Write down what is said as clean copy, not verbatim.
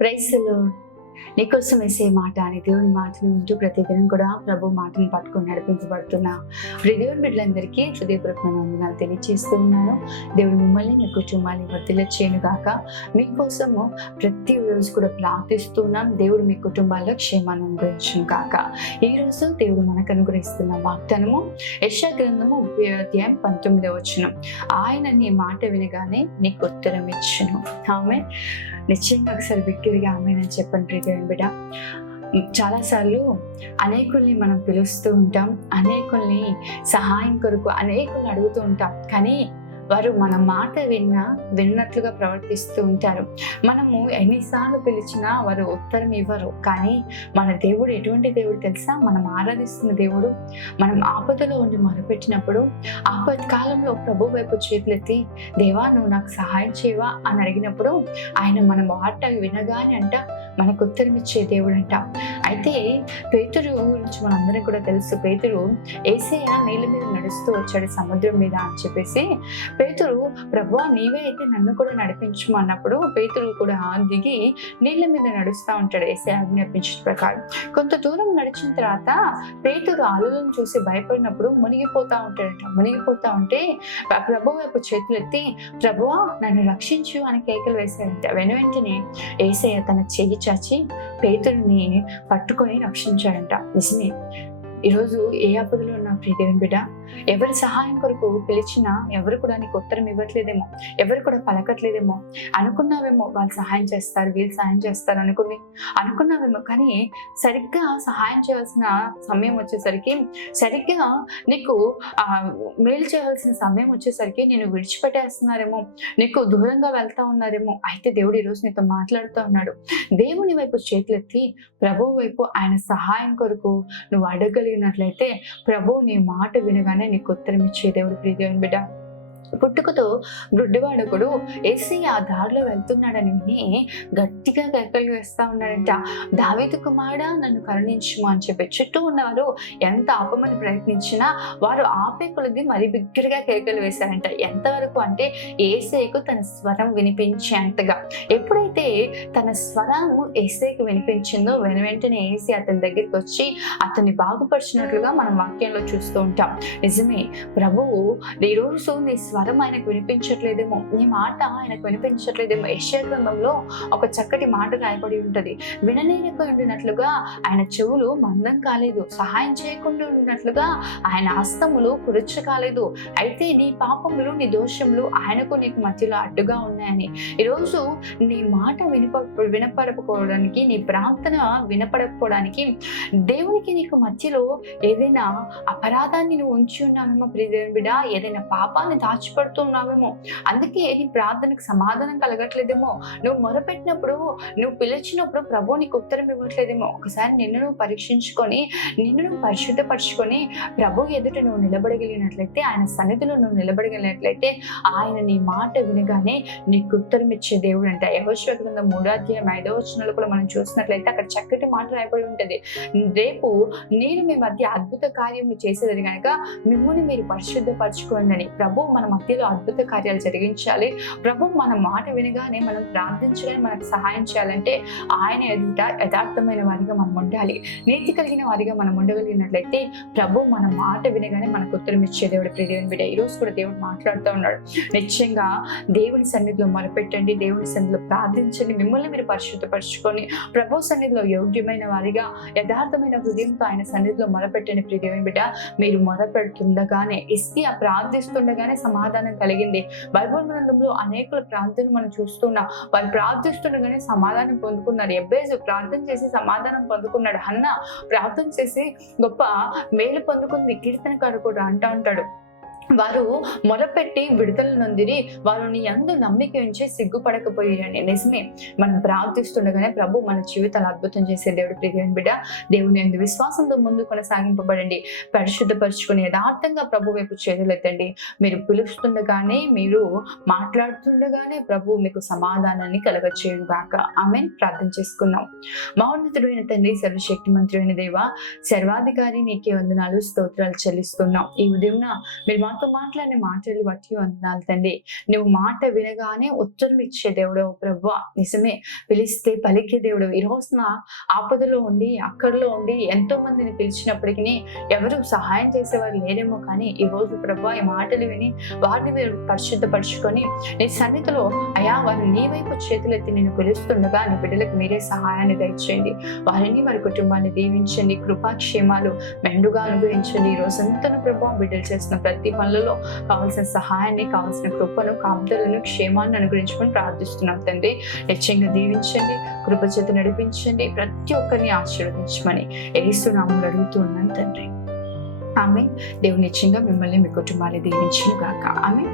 Praise the lord. నీకోసం వేసే మాట అని దేవుని మాటను వింటూ ప్రతిదినం కూడా ప్రభు మాటను పట్టుకొని నడిపించబడుతున్న దేవుని బిడ్డలందరికీ హృదయపూర్వకమైన వందనాలు తెలియజేస్తూ ఉన్నాను. దేవుడు మిమ్మల్ని మీ కుటుంబాన్ని వర్ధిల్ల చేయను గాక. మీకోసము ప్రతి రోజు కూడా ప్రార్థిస్తున్నాం. దేవుడు మీ కుటుంబాల్లో క్షేమాన్ని అనుగ్రహించును గాక. ఈ రోజు దేవుడు మనకు అనుగ్రహిస్తున్న వాగ్దానము యెషయా గ్రంథము 30:19. ఆయన నీ మాట వినగానే నీకు ఉత్తరం ఇచ్చును. ఆమె నిశ్చయంగా ఒకసారి బిగ్గరగా ఆమేనని చెప్పండి దేవుని బిడ్డ. చాలాసార్లు అనేకుల్ని మనం పిలుస్తూ ఉంటాం, అనేకుల్ని సహాయం కొరకు అనేకుల్ని అడుగుతూ ఉంటాం. కానీ వారు మన మాట విన్నట్లుగా ప్రవర్తిస్తూ ఉంటారు. మనము ఎన్నిసార్లు పిలిచినా వారు ఉత్తరం ఇవ్వరు. కానీ మన దేవుడు ఎటువంటి దేవుడు తెలుసా? మనం ఆరాధిస్తున్న దేవుడు. మనం ఆపదలో ఉండి మొరపెట్టినప్పుడు ఆపద కాలంలో ప్రభు వైపు చేతులెత్తి దేవా నువ్వు నాకు సహాయం చేయవా అని అడిగినప్పుడు ఆయన మన మాట వినగానే అంట మనకు ఉత్తరం ఇచ్చే దేవుడు అంట. అయితే పేతురు గురించి మనందరం కూడా తెలుసు. పేతురు యేసయ్య నీళ్ళ మీద నడుస్తూ వచ్చాడు సముద్రం మీద అని చెప్పేసి పేతురు ప్రభువా నీవే అయితే నన్ను కూడా నడిపించు అన్నప్పుడు పేతురు కూడా దిగి నీళ్ళ మీద నడుస్తూ ఉంటాడు యేసయ్య ఆజ్ఞాపించిన ప్రకారం. కొంత దూరం నడిచిన తర్వాత పేతురు అలలను చూసి భయపడినప్పుడు మునిగిపోతా ఉంటాడట. మునిగిపోతా ఉంటే ప్రభు వైపు చేతులెత్తి ప్రభువా నన్ను రక్షించు అని కేకలు వేశాడంట. వెంటనే యేసయ్య తన చెయ్యి చాచి పేతురుని పట్టుకొని రక్షించాడంట. నిజమే, ఈరోజు ఏ ఆపదలో ఉన్నా ప్రియ దేవుని బిడ్డ, ఎవరి సహాయం కొరకు పిలిచినా ఎవరు కూడా నీకు ఉత్తరం ఇవ్వట్లేదేమో, ఎవరు కూడా పలకట్లేదేమో. అనుకున్నావేమో వాళ్ళు సహాయం చేస్తారు, వీళ్ళు సహాయం చేస్తారు అనుకున్నావేమో. కానీ సరిగ్గా సహాయం చేయాల్సిన సమయం వచ్చేసరికి, సరిగ్గా నీకు మేలు చేయాల్సిన సమయం వచ్చేసరికి నేను విడిచిపెట్టేస్తున్నారేమో, నీకు దూరంగా వెళ్తా ఉన్నారేమో. అయితే దేవుడు ఈరోజు నీతో మాట్లాడుతూ ఉన్నాడు. దేవుని వైపు చేతులెత్తి ప్రభువు వైపు ఆయన సహాయం కొరకు నువ్వు అడగలిగినట్లయితే ప్రభు నీ మాట వినగానే నీకు ఉత్తరం ఇచ్చే దేవుడు. ప్రియ దేవుని బిడ్డ, పుట్టుకతో గుడ్డివాడొకడు యేసయ్య ఆ దారిలో వెళ్తున్నాడని విని గట్టిగా కేకలు వేస్తా ఉన్నాడంట. దావీదు కుమారుడా నన్ను కరుణించుము అని చెప్పి చుట్టూ ఉన్నవారు ఎంత ఆపమని ప్రయత్నించినా వారు ఆపే కొలది మరి బిగ్గరగా కేకలు వేశారంట. ఎంతవరకు అంటే యేసయ్యకు తన స్వరం వినిపించేంతగా. ఎప్పుడైతే తన స్వరము యేసయ్యకు వినిపించిందో వెంటనే యేసయ్య అతని దగ్గరికి వచ్చి అతన్ని బాగుపరిచినట్లుగా మనం వాక్యంలో చూస్తూ ఉంటాం. నిజమే, ప్రభువు ఈరోజు నీ స్వరం ఆయనకు వినిపించట్లేదేమో, నీ మాట ఆయనకు వినిపించట్లేదేమో. యెషయా గ్రంథంలో ఒక చక్కటి మాట రాయబడి ఉంటది. వినలేకపోయి ఉండినట్లుగా ఆయన చెవులు మందం కాలేదు, సహాయం చేయకుండా ఉండినట్లుగా ఆయన హస్తములు కురుచ కాలేదు. అయితే నీ పాపములు నీ దోషములు ఆయనకు నీకు మధ్యలో అడ్డుగా ఉన్నాయని. ఈరోజు నీ మాట వినపడకపోవడానికి, నీ ప్రార్థన వినపడకపోవడానికి దేవునికి నీకు మధ్యలో ఏదైనా అపరాధాన్ని నువ్వు ఉంచి ఉన్నావేమో ప్రియ దేవుని బిడ్డ, ఏదైనా పాపాన్ని దాచిపడుతున్నావేమో. అందుకే నీ ప్రార్థనకు సమాధానం కలగట్లేదేమో. నువ్వు మొరపెట్టినప్పుడు, నువ్వు పిలిచినప్పుడు ప్రభు నీకు ఉత్తరం ఇవ్వట్లేదేమో. ఒకసారి నిన్ను నువ్వు పరీక్షించుకొని, నిన్ను నువ్వు పరిశుద్ధపరచుకొని ప్రభు ఎదుట నువ్వు నిలబడగలిగినట్లయితే, ఆయన సన్నిధిలో నువ్వు నిలబడగలిగినట్లయితే ఆయన నీ మాట వినగానే నీకు ఉత్తరం ఇచ్చే దేవుడు అంట. యెహోషువ గ్రంథం 3:5 కూడా మనం చూసినట్లయితే అక్కడ చక్కటి మాట రాయబడి ఉంటది. రేపు నేను మీ మధ్య అద్భుత కార్యములు చేసేది కనుక మిమ్మల్ని మీరు పరిశుద్ధపరచుకోండి. ప్రభు మన మధ్యలో అద్భుత కార్యాలు జరిగించాలి. ప్రభు మన మాట వినగానే మనం ప్రార్థించగానే మనకు సహాయం చేయాలంటే ఆయన ఎదుట యథార్థమైన వారిగా మనం ఉండాలి, నీతి కలిగిన వారిగా మనం ఉండగలిగినట్లయితే ప్రభు మన మాట వినగానే మనకు ఉత్తరం ఇచ్చే దేవుడు. ప్రియ దేవుని బిడ్డ, ఈరోజు కూడా దేవుడు మాట్లాడుతూ ఉన్నాడు. నిశ్చయంగా దేవుని సన్నిధిలో మొరపెట్టండి, దేవుని సన్నిధిలో ప్రార్థించండి, మిమ్మల్ని మీరు పరిశుద్ధపరచుకొని ప్రభు సన్నిధిలో యోగ్యమైన వారిగా యథార్థమైన హృదయంతో ఆయన సన్నిధిలో మొరపెట్టండి. ప్రియ దేవుని బిడ్డ, మీరు మొరపెడుతుండగానే హిజ్కియా ప్రార్థిస్తుండగానే సమాధానం కలిగింది. బైబిల్ గ్రంథంలో అనేకుల ప్రార్థనలు మనం చూస్తున్నాం. వారు ప్రార్థిస్తుండగానే సమాధానం పొందుకున్నారు. ఎబ్బేజు ప్రార్థన చేసి సమాధానం పొందుకున్నాడు. హన్నా ప్రార్థన చేసి గొప్ప మేలు పొందుకుంది. కీర్తనకారుడు కూడా అంటూ ఉంటాడు, వారు మొరపెట్టి విడుదల నొందిరి, వారు నీ యందు నమ్మిక ఉంచి సిగ్గుపడకపోయారని. నిజమే, మనం ప్రార్థిస్తుండగానే ప్రభు మన జీవితాలు అద్భుతం చేసే దేవుడు. ప్రియ దేవుని బిడ్డ, దేవుని యందు విశ్వాసంతో ముందు కొనసాగింపబడండి. పరిశుద్ధపరచుకుని యథార్థంగా ప్రభు వైపు చేతులెత్తండి. మీరు పిలుస్తుండగానే, మీరు మాట్లాడుతుండగానే ప్రభు మీకు సమాధానాన్ని కలగచేయుగాక. ఆమేన్. ప్రార్థన చేసుకుందాం. మహోన్నతుడైన తండ్రి, సర్వశక్తి మంత్రుడైన దేవ, సర్వాధికారి నీకే వందనాలు, స్తోత్రాలు చెల్లిస్తున్నాం. ఈ ఉదయం మీరు మాతో మాట్లాడిన మాటలు బట్టి వందనాలు తండ్రి. నువ్వు మాట వినగానే ఉత్తరం ఇచ్చే దేవుడు ప్రభువా, నిజమే పిలిస్తే పలికే దేవుడు. ఈ రోజున ఆపదలో ఉండి అక్కడలో ఉండి ఎంతో మందిని పిలిచినప్పటికీ ఎవరు సహాయం చేసేవారు లేరేమో, కానీ ఈ రోజు ప్రభువా ఈ మాటలు విని వారిని మీరు పరిశుద్ధపరచుకొని నీ సన్నిధిలో అయా వారిని నీ వైపు చేతులెత్తి నేను పిలుస్తుండగా నీ బిడ్డలకు మీరే సహాయాన్ని దయచేయండి. వారిని వారి కుటుంబాన్ని దీవించండి, కృపాక్షేమాలు మెండుగా అనుగ్రహించండి. ఈ రోజంతా ప్రభావం బిడ్డలు చేసిన ప్రతి పనులలో కావాల్సిన సహాయాన్ని, కావాల్సిన కృపను, కాపుదలను, క్షేమాన్ని అనుగ్రహించమని ప్రార్థిస్తున్నాం తండ్రి. నిశ్చయంగా దీవించండి, కృప చేత నడిపించండి, ప్రతి ఒక్కరిని ఆశీర్వదించమని యేసు నామములో అడుగుతున్నాను తండ్రి. ఆమె దేవుని నిశ్చయంగా మిమ్మల్ని మీ కుటుంబాన్ని దీవించును గాక. ఆమె.